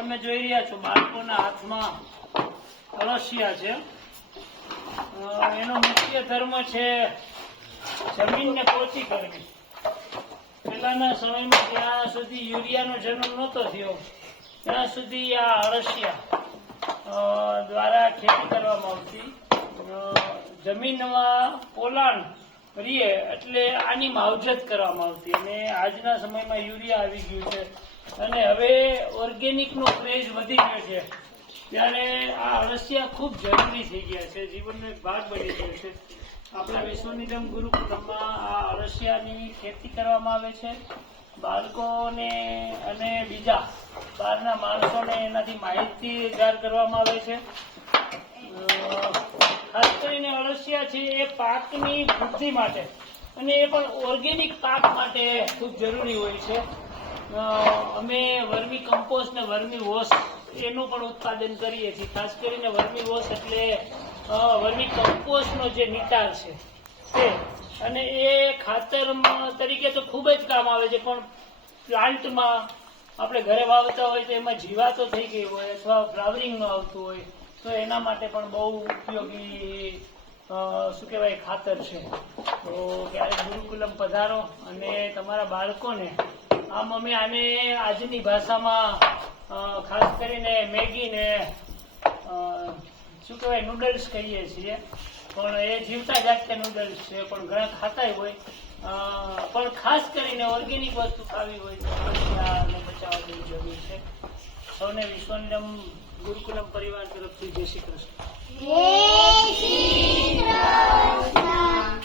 તમે જોઈ રહ્યા છો બાળકોના હાથમાં અળસિયા છે. એનો મુખ્ય ધર્મ છે જમીનને પોચી કરવી. પહેલાના સમયમાં જ્યાં સુધી યુરિયાનો જન્મ નહોતો થયો ત્યાં સુધી આ અળસિયા દ્વારા ખેતી કરવામાં આવતી. જમીનમાં પોલાણ કરીએ એટલે આની માવજત કરવામાં આવતી. અને આજના સમયમાં યુરિયા આવી ગયું છે અને હવે ઓર્ગેનિકનો ક્રેઝ વધી ગયો છે ત્યારે આ અળસિયા ખૂબ જરૂરી થઈ ગયા છે, જીવનનો એક ભાગ બની ગયો છે. આપણા વિશ્વનિધમ ગુરુકુલમમાં આ અળસિયાની ખેતી કરવામાં આવે છે. બાળકોને અને બીજા બહારના માણસોને એનાથી માહિતીગાર કરવામાં આવે છે. ખાસ કરીને અળસિયા છે એ પાકની વૃદ્ધિ માટે અને એ પણ ઓર્ગેનિક પાક માટે ખૂબ જરૂરી હોય છે. અમે વર્મી કમ્પોસ્ટ ને વર્મી વોશ એનું પણ ઉત્પાદન કરીએ છીએ. ખાસ કરીને વર્મી વોશ એટલે વર્મી કમ્પોસ્ટનો જે નિતાર છે તે, અને એ ખાતર તરીકે તો ખૂબ જ કામ આવે છે, પણ પ્લાન્ટમાં આપણે ઘરે વાવતા હોય તો એમાં જીવાતો થઈ ગઈ હોય અથવા ફ્લાવરિંગમાં આવતું હોય તો એના માટે પણ બહુ ઉપયોગી શું કહેવાય ખાતર છે. તો ક્યારેક ગુરુકુલમ પધારો અને તમારા બાળકોને આમ અમે આને આજની ભાષામાં ખાસ કરીને મેગીને શું કહેવાય નૂડલ્સ કહીએ છીએ, પણ એ જીવતા જાગતા નૂડલ્સ છે, પણ ઘણા ખાતા હોય. પણ ખાસ કરીને ઓર્ગેનિક વસ્તુ ખાવી હોય તો અળસિયાને બચાવવા જેવી જરૂર છે. સૌને વિશ્વનિધમ ગુરુકુલમ પરિવાર તરફથી જય શ્રી કૃષ્ણ.